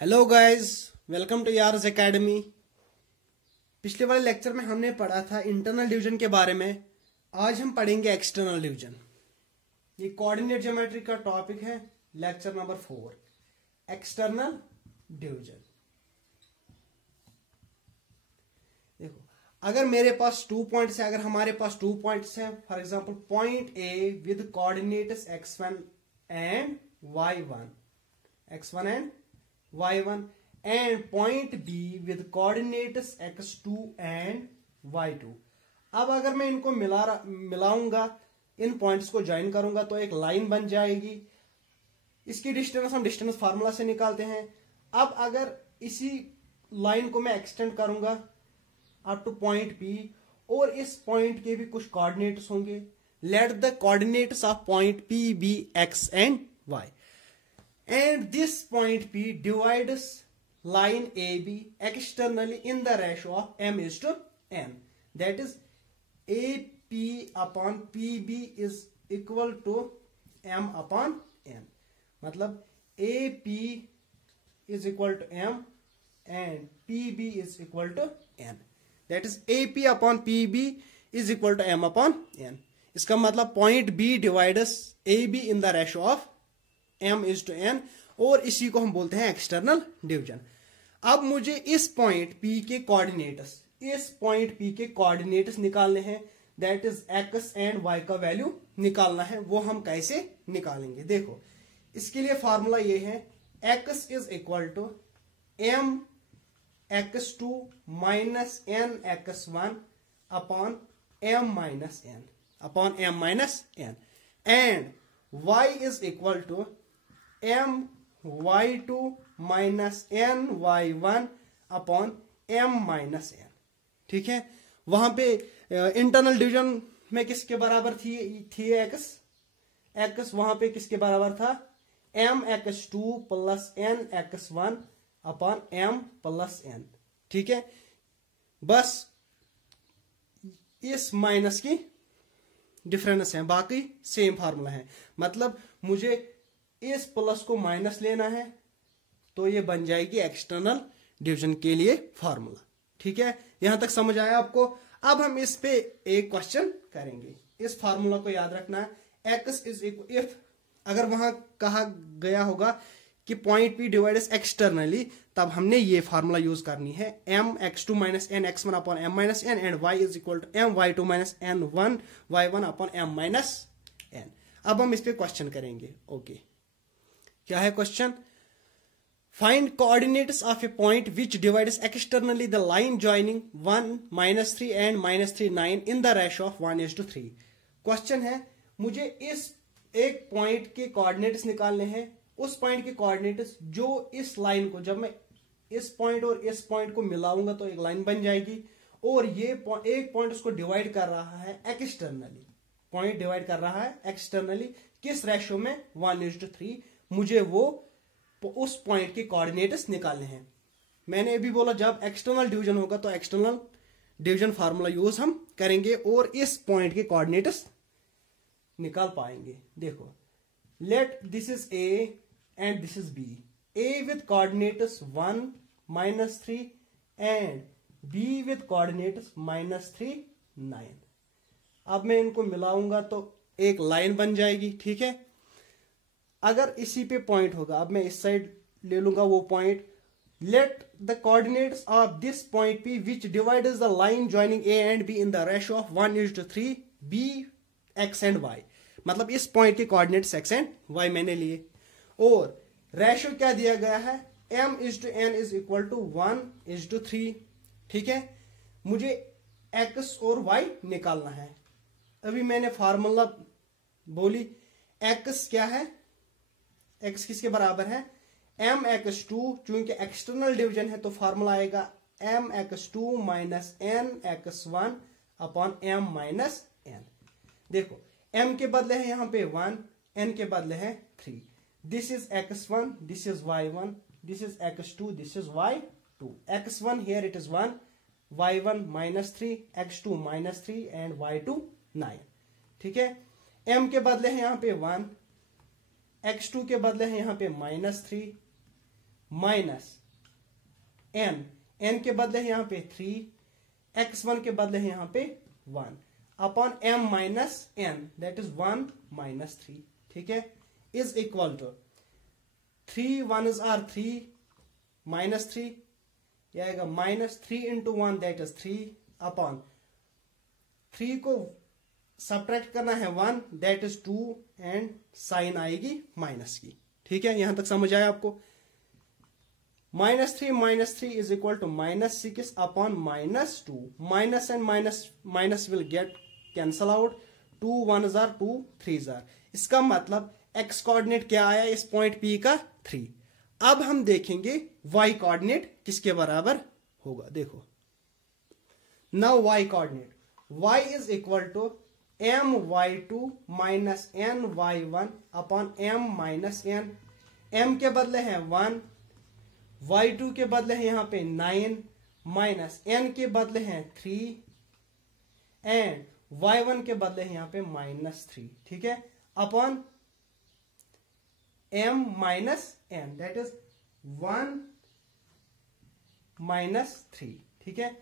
Hello guys, welcome to यार्स academy. पिछले वाले लेक्चर में हमने पढ़ा था इंटरनल डिवीजन के बारे में। आज हम पढ़ेंगे एक्सटर्नल डिवीजन। ये कोऑर्डिनेट ज्योमेट्री का टॉपिक है, लेक्चर नंबर 4, एक्सटर्नल डिवीजन। देखो, अगर मेरे पास 2 पॉइंट्स है, अगर हमारे पास 2 पॉइंट्स हैं, for example point A with coordinates x1 and y1, x1 and y1, and point B with coordinates x2 and y2। अब अगर मैं इनको मिलाऊंगा, इन पॉइंट्स को ज्वाइन करूंगा तो एक लाइन बन जाएगी। इसकी डिस्टेंस हम डिस्टेंस फार्मूला से निकालते हैं। अब अगर इसी लाइन को मैं एक्सटेंड करूंगा अप टू पॉइंट P, और इस पॉइंट के भी कुछ कोऑर्डिनेट्स होंगे। Let the coordinates of point P be x and y, and this point P divides line AB externally in the ratio of m is to n, that is AP upon PB is equal to m upon n। मतलब AP is equal to m and PB is equal to n, that is AP upon PB is equal to m upon n। इसका मतलब point B divides AB in the ratio of m is to n, और इसी को हम बोलते हैं external division. अब मुझे इस पॉइंट P के कोऑर्डिनेट्स निकालने हैं, that is x and y का वैल्यू निकालना है। वो हम कैसे निकालेंगे, देखो इसके लिए फॉर्मूला ये है, x is equal to m x2 minus n x1 upon m minus n and y is equal to m y2 minus n y1 upon m minus n। ठीक है, वहां पे इंटरनल डिवीजन में किसके बराबर थी x वहां पे किसके बराबर था, m x2 plus n x1 upon m plus n। ठीक है, बस इस माइनस की डिफरेंस है, बाकी सेम फार्मूला है। मतलब मुझे इस प्लस को माइनस लेना है तो ये बन जाएगी एक्सटर्नल डिवीजन के लिए फार्मूला। ठीक है, यहां तक समझ आया आपको। अब हम इस पे एक क्वेश्चन करेंगे। इस फार्मूला को याद रखना है, x इज इक्वल, इफ अगर वहां कहा गया होगा कि पॉइंट P डिवाइड्स एक्सटर्नली, तब हमने ये फार्मूला यूज करनी है, m x2 minus n x1 upon m minus n and y is equal to m y2 minus n1 y1 upon m minus n। अब हम इस पे क्वेश्चन करेंगे। ओके, क्या है question, find coordinates of A point which divides externally the line joining 1 -3 and -3 9 in the ratio of 1:3। Question है, मुझे इस एक पॉइंट के कोऑर्डिनेट्स निकालने हैं, उस पॉइंट के कोऑर्डिनेट्स जो इस लाइन को, जब मैं इस पॉइंट और इस पॉइंट को मिलाऊंगा तो एक लाइन बन जाएगी, और ये एक पॉइंट उसको डिवाइड कर रहा है एक्सटर्नली, पॉइंट डिवाइड कर रहा है एक्सटर्नली, किस रेशियो में, 1:3। मुझे वो उस पॉइंट के कोऑर्डिनेट्स निकालने हैं। मैंने अभी बोला जब एक्सटर्नल डिवीजन होगा तो एक्सटर्नल डिवीजन फार्मूला यूज हम करेंगे और इस पॉइंट के कोऑर्डिनेट्स निकाल पाएंगे। देखो, let this is A and this is B, A with coordinates 1 -3 and B with coordinates -3 9। अब मैं इनको मिलाऊंगा तो एक लाइन बन जाएगी। ठीक है, अगर इसी पे पॉइंट होगा, अब मैं इस साइड ले लूंगा वो point, let the coordinates of this point P which divides the line joining A and B in the ratio of 1:3 B x and y। मतलब इस पॉइंट के कोऑर्डिनेट्स x एंड y मैंने लिए, और रेशियो क्या दिया गया है, m is to n is equal to 1:3। ठीक है, मुझे x और y निकालना है। अभी मैंने फार्मूला बोली, x क्या है, x किसके बराबर है, m x2, चूंकि एक्सटर्नल डिवीजन है तो फार्मूला आएगा m x2 minus n x1 upon m minus n। देखो, m के बदले है यहां पे 1, n के बदले है 3। This is x1, this is y1, this is x2, this is y2। x1 here it is 1, y1 -3, x2 -3 and y2 9। ठीक है, m के बदले है यहां पे 1, x2 के बदले है यहां पे -3, माइनस n के बदले है यहाँ पे 3, x1 के बदले है यहाँ पे 1 upon m minus n that is 1 minus 3, ठीक है, is equal to 3 1s are 3 minus 3, यह आएगा minus 3 into 1 that is 3 upon 3 को सब्ट्रैक्ट करना है 1 दैट इज 2 एंड साइन आएगी माइनस की, ठीक है, यहां तक समझ आया आपको। Minus three is equal to minus 6 upon minus 2, minus and minus will get cancel out, 2 1s are 2 3s are, इसका मतलब एक्स कोऑर्डिनेट क्या आया इस पॉइंट P का 3। अब हम देखेंगे y कोऑर्डिनेट किसके बराबर होगा, देखो now y coordinate, y is equal to my2 minus ny1 upon m minus n, m के बदले है 1, y2 के बदले है यहां पे 9 माइनस n के बदले हैं 3 एंड y1 के बदले है यहां पे माइनस 3, ठीक है, upon m minus n that is 1 minus 3, ठीक है,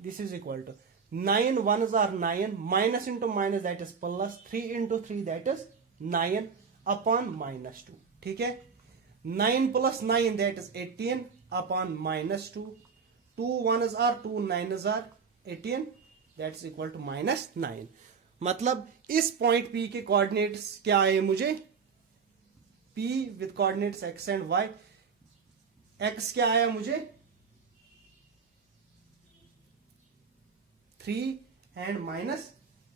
this is equal to 9 1s are 9 minus into minus that is plus, 3 into 3 that is 9 upon minus 2, ठीक है, 9 plus 9 that is 18 upon minus 2, 2 1s are 2 9s are 18 that is equal to minus 9। मतलब इस point P के coordinates क्या आए मुझे, P with coordinates x and y, x क्या आया मुझे 3 एंड माइनस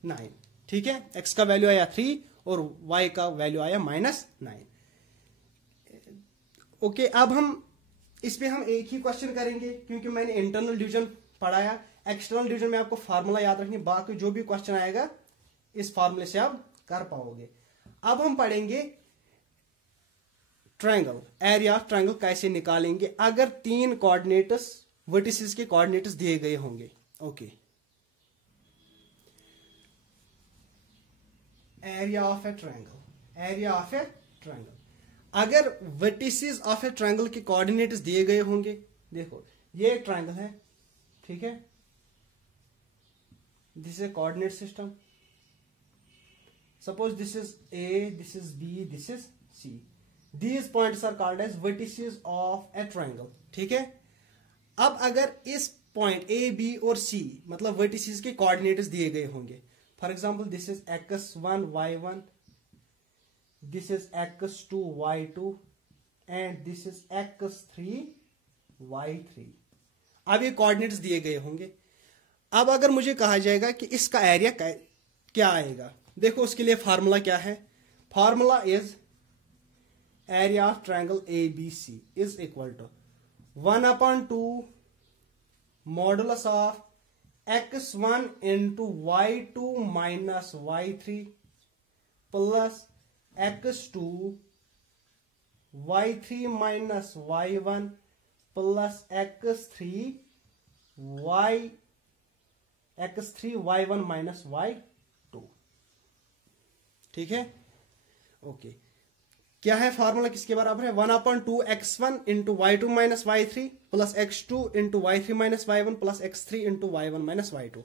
9, ठीक है, x का वैल्यू आया 3 और y का वैल्यू आया माइनस 9। ओके, अब हम इस पे हम एक ही क्वेश्चन करेंगे क्योंकि मैंने इंटरनल डिवीजन पढ़ाया, एक्सटर्नल डिवीजन में आपको फार्मूला याद रखनी, बाकी जो भी क्वेश्चन आएगा इस फार्मूले से आप कर पाओगे। अब हम पढ़ेंगे ट्रायंगल, एरिया ऑफ ट्रायंगल कैसे निकालेंगे अगर 3 कोऑर्डिनेट्स वर्टिसेस के कोऑर्डिनेट्स दिए गए होंगे। Okay, area of A triangle, area of A triangle, अगर वर्टिसेस ऑफ ए ट्रायंगल के कोऑर्डिनेट्स दिए गए होंगे, देखो ये एक ट्रायंगल है, ठीक है, this is a coordinate system, suppose this is A, this is B, this is C, these points are called as vertices of a triangle, ठीक है। अब अगर इस पॉइंट A, B और C मतलब वर्टिसेस के कोऑर्डिनेट्स दिए गए होंगे, for example this is x1 y1, this is x2 y2 and this is x3 y3। अब ये कोऑर्डिनेट्स दिए गए होंगे। अब अगर मुझे कहा जाएगा कि इसका एरिया क्या आएगा, देखो उसके लिए फार्मूला क्या है, formula is area of triangle ABC is equal to 1/2 modulus of x1 into y2 minus y3 plus x2 y3 minus y1 plus x3 y1 minus y2, ठीक है। ओके, क्या है फार्मूला किसके बराबर है, 1/2 x1 into y2 minus y3 plus x2 into y3 minus y1 plus x3 into y1 minus y2।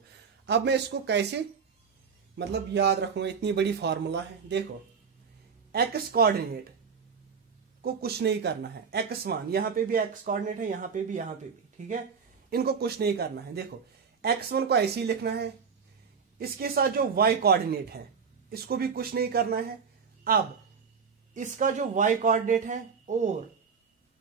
अब मैं इसको कैसे मतलब याद रखूंगा, इतनी बड़ी फार्मूला है। देखो x कोऑर्डिनेट को कुछ नहीं करना है, x1 यहां पे भी x कोऑर्डिनेट है, यहां पे भी, ठीक है, इनको कुछ नहीं करना है। देखो x1 को ऐसे ही लिखना है, इसके साथ जो y कोऑर्डिनेट है इसको भी कुछ नहीं करना है। अब इसका जो y कोऑर्डिनेट है और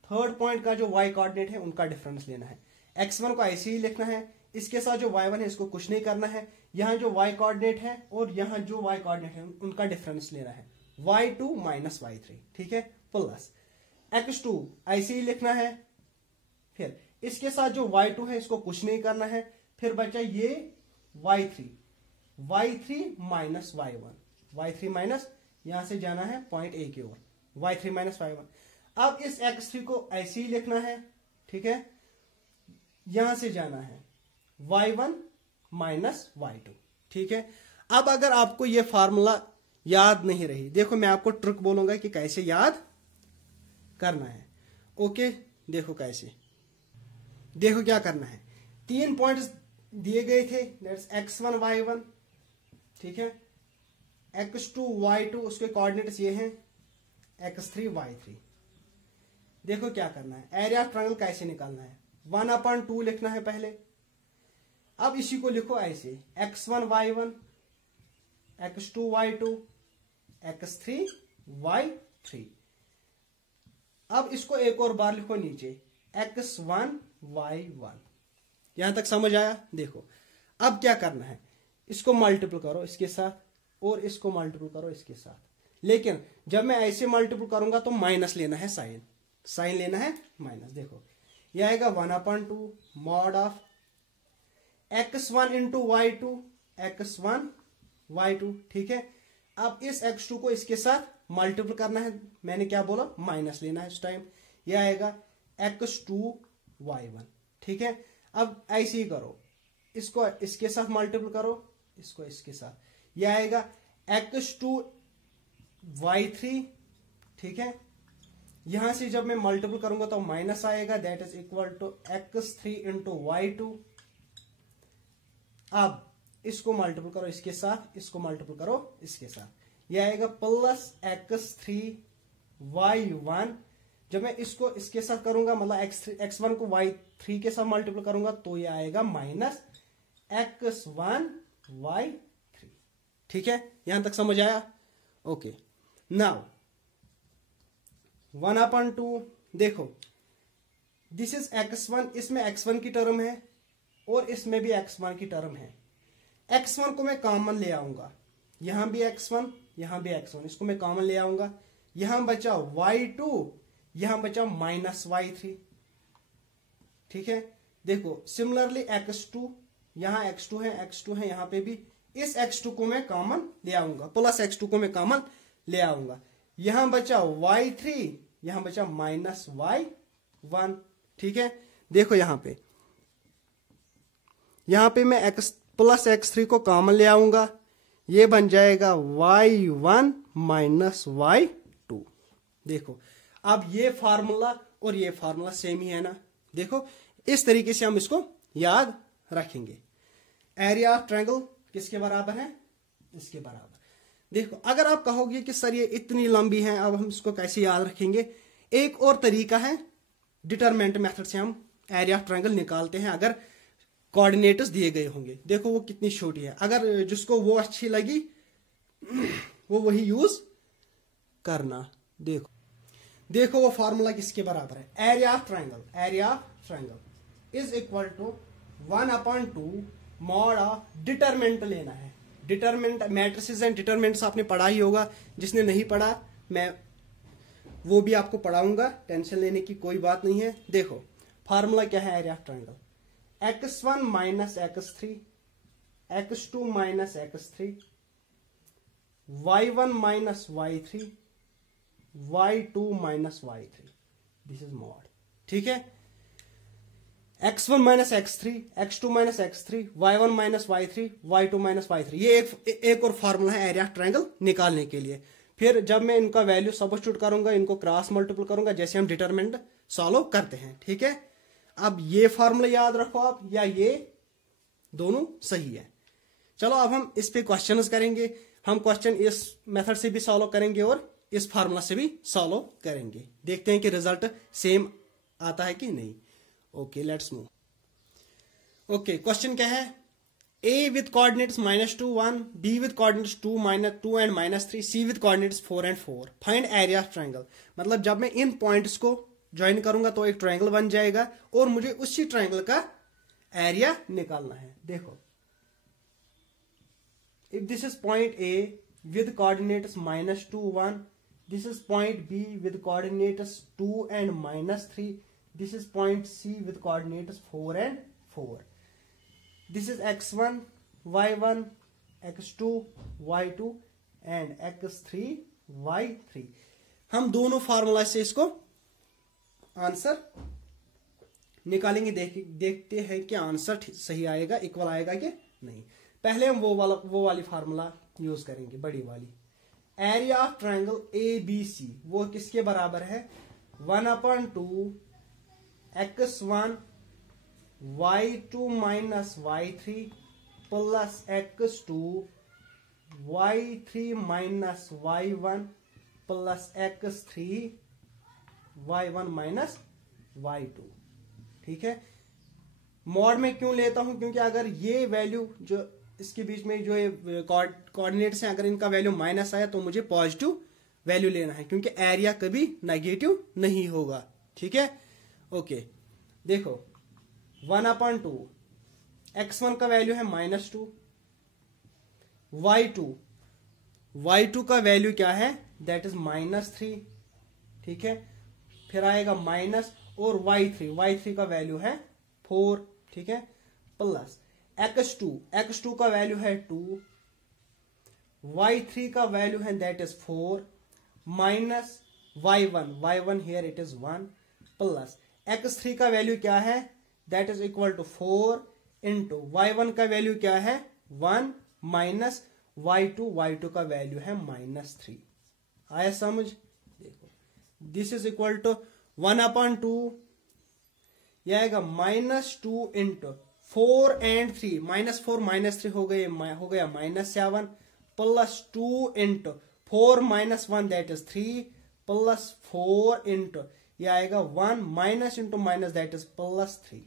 थर्ड पॉइंट का जो y कोऑर्डिनेट है उनका डिफरेंस लेना है। x1 को ऐसे ही लिखना है, इसके साथ जो y1 है इसको कुछ नहीं करना है, यहां जो y कोऑर्डिनेट है और यहां जो y कोऑर्डिनेट है उनका डिफरेंस लेना है, y2 माइनस y3, ठीक है, प्लस x2 ऐसे ही लिखना है, फिर इसके साथ जो y2 है इसको कुछ नहीं करना है, फिर बचा ये y3 माइनस y3 माइनस यहां से जाना है पॉइंट A की ओर, y3 माइनस y1। अब इस x3 को ऐसे ही लिखना है, ठीक है, यहां से जाना है y1 माइनस y2, ठीक है। अब अगर आपको यह फार्मूला याद नहीं रही, देखो मैं आपको ट्रिक बोलूंगा कि कैसे याद करना है। ओके, देखो कैसे, देखो क्या करना है। 3 पॉइंट्स दिए गए थे, दैट्स x1 y1, ठीक है, x2 y2, उसके कोऑर्डिनेट्स ये हैं x3 y3। देखो क्या करना है, एरिया ऑफ ट्रायंगल कैसे निकालना है। 1/2 लिखना है पहले। अब इसी को लिखो ऐसे, x1 y1, x2 y2, x3 y3। अब इसको एक और बार लिखो नीचे, x1 y1। यहां तक समझ आया। देखो अब क्या करना है, इसको मल्टीपल करो इसके साथ और इसको मल्टीपल करो इसके साथ। लेकिन जब मैं ऐसे मल्टीपल करूंगा तो माइनस लेना है, साइन लेना है माइनस। देखो यह आएगा 1/2 mod of x1 into y2, x1 y2, ठीक है। अब इस x2 को इसके साथ मल्टीपल करना है, मैंने क्या बोला, माइनस लेना है इस टाइम। यह आएगा x2 y1, ठीक है। अब ऐसे ही करो, इसको इसके साथ मल्टीपल करो, इसको इसके साथ, यह आएगा x2 y3, ठीक है। यहां से जब मैं मल्टीपल करूंगा तो माइनस आएगा, that is equal to x3 into y2। अब इसको मल्टीपल करो इसके साथ, इसको मल्टीपल करो इसके साथ, यह आएगा प्लस x3 y1। जब मैं इसको इसके साथ करूंगा, मतलब x1 को y3 के साथ मल्टीपल करूंगा तो यह आएगा माइनस x1 y3, ठीक है। यहां तक समझ आया। ओके, नाउ 1/2, देखो दिस इज x1, इसमें x1 की टर्म है और इसमें भी x1 की टर्म है। x1 को मैं कॉमन ले आऊंगा, यहां भी x1, यहां भी x1, इसको मैं कॉमन ले आऊंगा। यहां बचा y2, यहां बचा माइनस y3, ठीक है। देखो सिमिलरली x2, यहां x2 है, x2 है यहां पे भी, इस x2 को मैं कॉमन ले आऊंगा, प्लस x2 को मैं कॉमन ले आऊंगा। यहां बचा y3, यहां बचा माइनस y1, ठीक है। देखो यहां पे मैं प्लस x3 को कॉमन ले आऊंगा, ये बन जाएगा y1 माइनस y2। देखो अब ये फार्मूला और ये फार्मूला सेम ही है ना। देखो इस तरीके से हम इसको याद रखेंगे। एरिया ऑफ ट्रायंगल किसके बराबर है, इसके बराबर। देखो अगर आप कहोगे कि सर ये इतनी लंबी है, अब हम इसको कैसे याद रखेंगे। एक और तरीका है, डिटरमिनेंट मेथड से हम एरिया ऑफ ट्रायंगल निकालते हैं अगर कोऑर्डिनेट्स दिए गए होंगे। देखो वो कितनी छोटी है, अगर जिसको वो अच्छी लगी वो वही यूज करना। देखो वो फार्मूला किसके बराबर है, area of triangle is equal to 1/2 mod of, determinant लेना है। डिटरमिनेंट मैट्रिसेस एंड डिटरमिनेंट्स आपने पढ़ा ही होगा, जिसने नहीं पढ़ा मैं वो भी आपको पढ़ाऊंगा, टेंशन लेने की कोई बात नहीं है। देखो फार्मूला क्या है area of triangle, x1 minus x3, x2 minus x3, y1 minus y3, y2 minus y3, this is mod, ठीक है। x1 minus x3, x2 minus x3, y1 minus y3, y2 minus y3, ये एक और formula है area of triangle निकालने के लिए। फिर जब मैं इनका वैल्यू सब्स्टिट्यूट करूंगा, इनको क्रॉस मल्टीपल करूंगा, जैसे हम डिटरमिनेंट सॉल्व करते हैं, ठीक है। अब ये फार्मूला याद रखो आप, या ये दोनों सही है। चलो अब हम इस पे क्वेश्चंस करेंगे। हम क्वेश्चन इस मेथड से भी सॉल्व करेंगे और इस फार्मूला से भी सॉल्व करेंगे, देखते हैं कि रिजल्ट सेम आता है कि नहीं। Okay let's move. Okay question क्या है, A with coordinates -2 1, B with coordinates 2 and -3, C with coordinates 4 and 4, find area of triangle। मतलब जब मैं इन पॉइंट्स को ज्वाइन करूंगा तो एक ट्रायंगल बन जाएगा और मुझे उसी ट्रायंगल का एरिया निकालना है। देखो if this is point A with coordinates -2 1, this is point B with coordinates 2 and -3, this is point C with coordinates 4 and 4, this is x1 y1 x2 y2 and x3 y3। हम दोनों formula से इसको answer निकालेंगे, देखते हैं कि answer सही आएगा, इक्वल आएगा कि नहीं। पहले हम वो वाली फार्मूला यूज करेंगे, बड़ी वाली। एरिया ऑफ ट्रायंगल ABC वो किसके बराबर है, 1/2 x1 y2 minus y3 plus x2 y3 minus y1 plus x3 y1 minus y2। ठीक है, मॉड में क्यों लेता हूं, क्योंकि अगर ये वैल्यू जो इसके बीच में जो कोऑर्डिनेट्स हैं, अगर इनका वैल्यू माइनस आया तो मुझे पॉजिटिव वैल्यू लेना है, क्योंकि एरिया कभी नेगेटिव नहीं होगा। ठीक है, ओके। देखो 1/2 x1 का वैल्यू है -2, y2 का वैल्यू क्या है, दैट इज -3। ठीक है, फिर आएगा माइनस और y3 का वैल्यू है 4। ठीक है, प्लस x2 का वैल्यू है 2, y3 का वैल्यू है that is 4 minus y1 here it is 1 plus x3 का वैल्यू क्या है, that is equal to 4 into y1 का वैल्यू क्या है 1 माइनस y2 का वैल्यू है -3। आया समझ? देखो दिस इज इक्वल टू 1/2, यह आएगा -2 इंटू 4 and 3, -4 -3 हो गया -7 plus 2 into 4 - 1 that is 3 plus 4 into यह आएगा 1 minus into minus that is +3।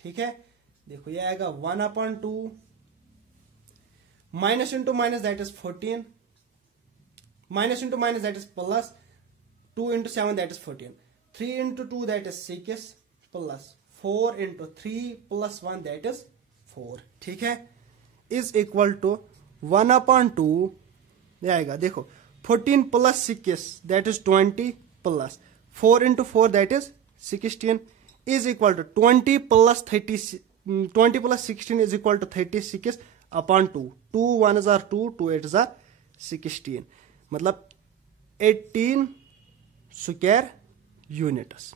ठीक है, देखो यह आएगा 1/2 minus into minus that is 14 minus into minus that is plus 2 into 7 that is 14 3 into 2 that is 6 plus 4 into 3 plus 1 that is 4। ठीक है, is equal to 1/2 आएगा। देखो 14 plus 6 that is 20 plus 4 into 4 that is 16 is equal to 20 plus 16 is equal to 36/2। 2 1s are 2, 2 8s are 16, मतलब 18 square units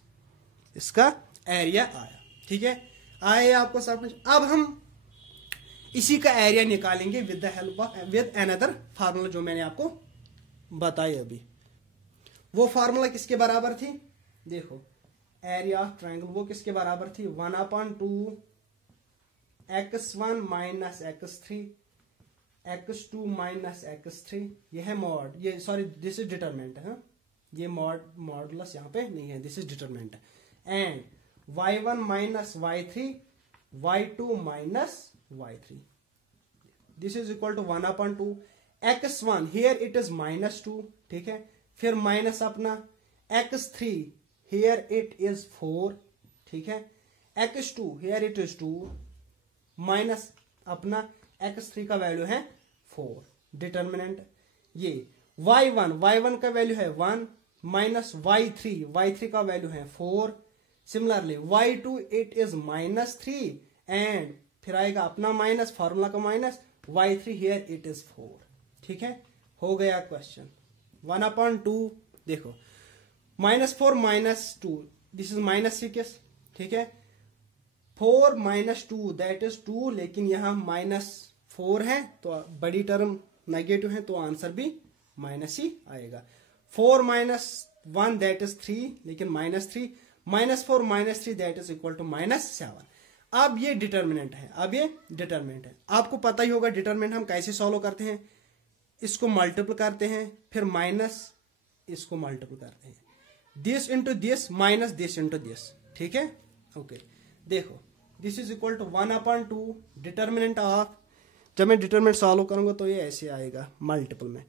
इसका area आया। ठीक है, आया आपको समझ? अब हम इसी का एरिया निकालेंगे with the help of with another formula जो मैंने आपको बताया अभी। वो फार्मूला किसके बराबर थी? देखो एरिया ऑफ ट्रायंगल वो किसके बराबर थी? 1/2 x1 minus x3 x2 minus x3। ये है मॉड, ये सॉरी दिस इज डिटरमिनेंट है, ये मॉडुलस यहाँ पे नहीं है, this is determinant. And y1 minus y3 y2 minus y3 this is equal to 1/2 x1 here it is -2। ठीक है, फिर माइनस अपना x3 हियर इट इज 4। ठीक है, x2 here it is 2 minus अपना x3 का वैल्यू है 4 डिटरमिनेंट। ये y1 का वैल्यू है 1 माइनस y3 का वैल्यू है 4। Similarly y2 it is -3 and फिर आएगा अपना माइनस, फॉर्मूला का minus, y3 here it is 4। ठीक है, हो गया क्वेश्चन। 1/2 देखो -4 - 2 दिस इज -6। ठीक है, 4 - 2 दैट इज 2, लेकिन यहां -4 है तो बड़ी टर्म नेगेटिव है तो आंसर भी माइनस ही आएगा। 4 - 1 दैट इज 3, लेकिन -3 -4 - 3 दैट इज इक्वल टू -7। अब ये डिटरमिनेंट है, अब ये डिटरमिनेंट है। आपको पता ही होगा डिटरमिनेंट हम कैसे सॉल्व करते हैं, इसको मल्टीपल करते हैं फिर माइनस इसको मल्टीपल करते हैं, this into this minus this into this. ठीक है, ओके। देखो this is equal to 1/2 determinant of, जब मैं डिटरमिनेंट सॉल्व करूंगा तो ये ऐसे आएगा मल्टीपल में,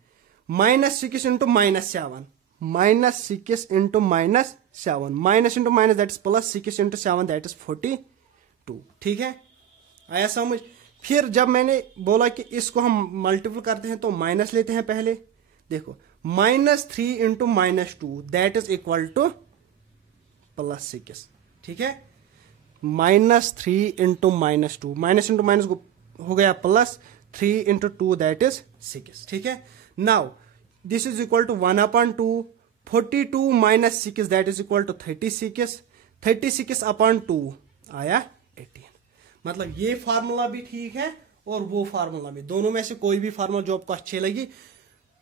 -6 into -7 -6 into -7 minus into minus that is plus 6 into 7 that is 42। ठीक है, आया समझ? फिर जब मैंने बोला कि इसको हम मल्टीपल करते हैं तो माइनस लेते हैं पहले। देखो -3 into -2 that is equal to +6। ठीक है, -3 इंटू -2 माइनस इंटू माइनस हो गया +3 इंटू 2 दैट इज 6। ठीक है, now this is equal to 1/2 42 minus 6 that is equal to 36 36/2 आया 18। मतलब ये फार्मूला भी ठीक है और वो फार्मूला भी, दोनों में से कोई भी फार्मूला जो आपको अच्छी लगी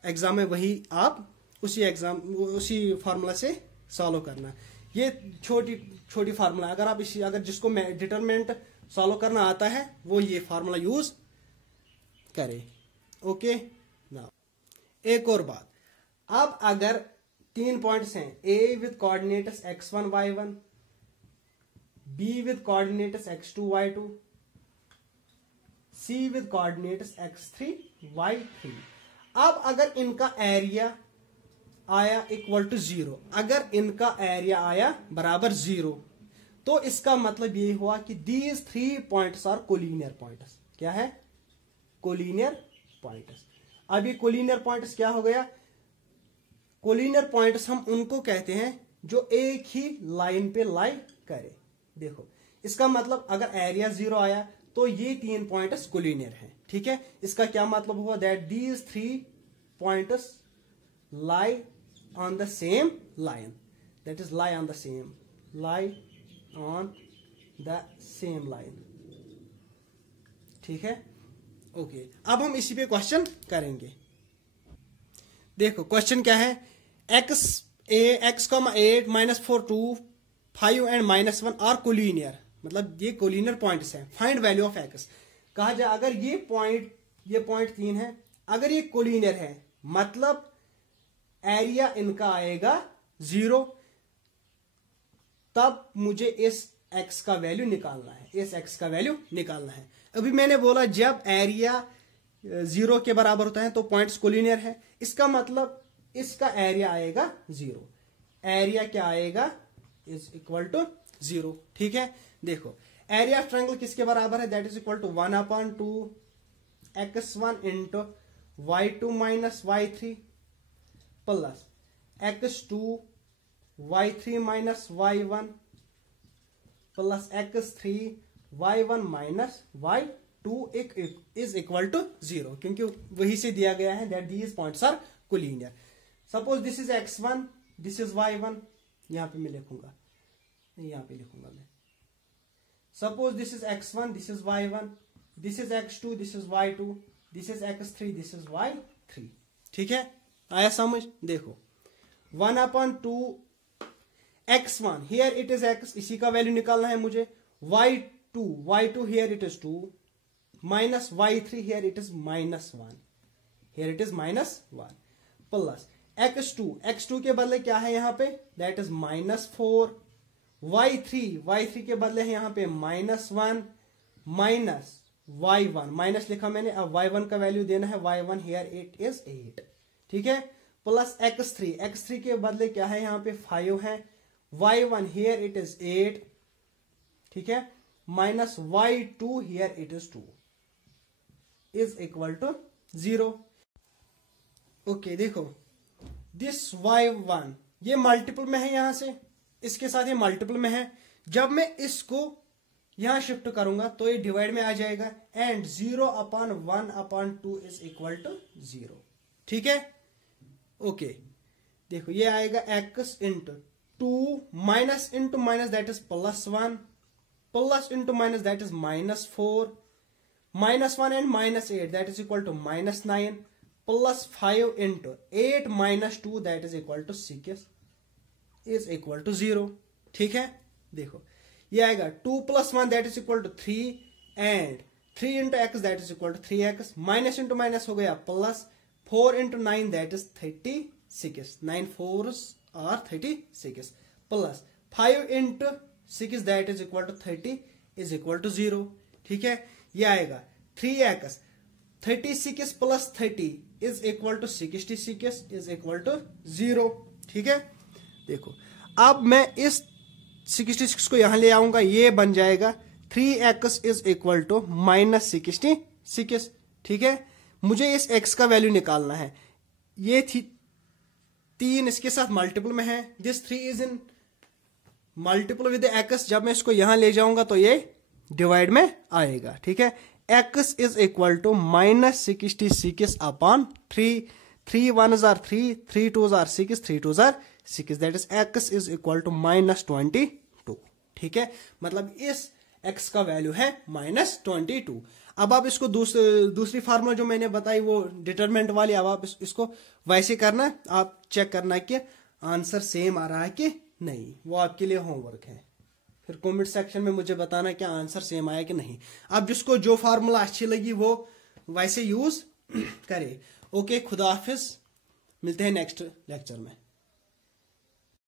एग्जाम में वही आप उसी फार्मूला से सॉल्व करना। ये छोटी छोटी फार्मूला, अगर आप इसी अगर जिसको डिटरमिनेंट सॉल्व करना आता है वो ये फार्मूला यूज करे। ओके ना, एक और बात, अब अगर 3 पॉइंट्स हैं, A with coordinates x1 y1, B with coordinates x2 y2, C with coordinates x3 y3। अब अगर इनका एरिया आया इक्वल टू 0, अगर इनका एरिया आया बराबर 0, तो इसका मतलब ये हुआ कि these 3 points are collinear points. क्या है? Collinear points. अब ये कोलिनियर पॉइंट्स क्या हो गया? कोलिनियर पॉइंट्स हम उनको कहते हैं जो एक ही लाइन पे लाई करे। देखो, इसका मतलब अगर एरिया 0 आया तो ये 3 पॉइंट्स कोलिनियर हैं। ठीक है, इसका क्या मतलब हुआ? That these 3 points lie on the same line, that is lie on the same, lie on the same line. ठीक है, ओके। अब हम इसी पे क्वेश्चन करेंगे। देखो क्वेश्चन क्या है, x, 8, -4, 2, 5 एंड -1 आर कोलिनियर, मतलब ये कोलिनियर पॉइंट्स हैं। Find value of x। कहा जाए अगर ये पॉइंट 3 है, अगर ये कोलिनियर है मतलब एरिया इनका आएगा 0, तब मुझे इस x का वैल्यू निकालना है, इस x का वैल्यू निकालना है। अभी मैंने बोला जब एरिया 0 के बराबर होता है तो पॉइंट्स कोलिनियर है, इसका मतलब इसका एरिया आएगा 0। एरिया क्या आएगा? Is equal to 0। ठीक है, देखो एरिया ऑफ ट्रायंगल किसके बराबर है? That is equal to 1/2 x1 into y2 minus y3 plus x2 y3 minus y1 plus x3 y1 minus y2 is equal to 0, क्योंकि वही से दिया गया है that these points are collinear. Suppose this is x1, this is y1, यहां पे मैं लिखूंगा, यहां पे लिखूंगा मैं। Suppose this is x1, this is y1, this is x2, this is y2, this is x3, this is y3। ठीक है, आया समझ? देखो 1/2 x1 here it is x, इसी का वैल्यू निकालना है मुझे। y2 here it is 2 minus y3 here it is -1, here it is -1 plus x2 के बदले क्या है यहाँ पे? दैट इज -4, y3 के बदले है यहाँ पे -1 माइनस y1, माइनस लिखा मैंने, अब y1 का वैल्यू देना है, y1 हियर इट इज 8। ठीक है, प्लस x3 के बदले क्या है यहाँ पे? 5 है, y1 हियर इट इज 8। ठीक है, minus y2 here it is 2 is equal to 0। Okay, देखो दिस y1 ये मल्टीपल में है, यहां से इसके साथ ये मल्टीपल में है। जब मैं इसको यहां शिफ्ट करूंगा तो ये डिवाइड में आ जाएगा एंड 0/1/2 इज इक्वल टू 0। ठीक है, ओके। देखो ये आएगा x into 2 minus into minus that is +1 plus into minus that is -4 -1 and -8 that is equal to -9 plus 5 into 8 minus 2 that is equal to 6 is equal to 0। ठीक है, देखो ये आएगा 2 + 1 that is equal to 3 and 3 into x that is equal to 3x, minus into minus हो गया plus 4 into 9 that is 36, 9 4s are 36 plus 5 into 6 that is equal to 30 is equal to 0। ठीक है, ये आएगा 3x 36 plus 30 is equal to 66 is equal to 0। ठीक है, देखो अब मैं इस 66 को यहां ले आऊंगा, ये बन जाएगा 3x इज इक्वल टू -66। ठीक है, मुझे इस x का वैल्यू निकालना है। ये थी 3 इसके साथ मल्टीपल में है, this 3 is in multiple with x। जब मैं इसको यहां ले जाऊंगा तो ये डिवाइड में आएगा। ठीक है, x is equal to -66/3, 3 1s are 3, 3 2s are 6, 3 2s are 6 that is x is equal to -22। ठीक है, मतलब इस x का वैल्यू है -22। अब आप इसको दूसरी फार्मूला जो मैंने बताई वो डिटरमिनेंट वाली, अब आप इसको वैसे करना, आप चेक करना कि आंसर सेम आ रहा है कि नहीं, वो आपके लिए होमवर्क है। फिर कमेंट सेक्शन में मुझे बताना क्या आंसर सेम आया कि नहीं। अब जिसको जो फार्मूला अच्छी लगी वो वैसे यूज करे। ओके, खुदा हाफिज, मिलते हैं नेक्स्ट लेक्चर में।